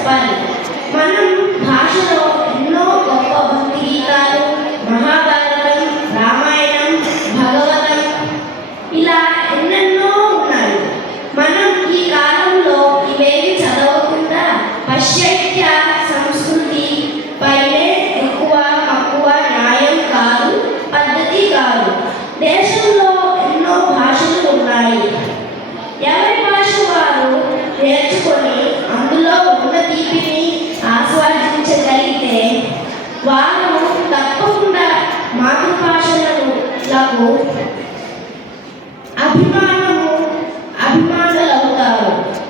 చెప్పాలి. మనం భాషలో ఎన్నో గొప్ప భక్తి గీతాలు, మహాభారతం, రామాయణం, భాగవతం ఇలా ఎన్నెన్నో ఉన్నాయి. మనం ఈ కాలంలో ఇవేవి చదవకుండా పాశ్చాత్య సంస్కృతి పైనే ఎక్కువ తక్కువ న్యాయం కాదు, పద్ధతి కాదు. దేశంలో ఎన్నో భాషలు ఉన్నాయి. ఎవరి భాష వారు నేర్చుకొని అందులో ఉన్న తీపిని ఆస్వాదించగలిగితే వారు తప్పకుండా మాతృభాషలకు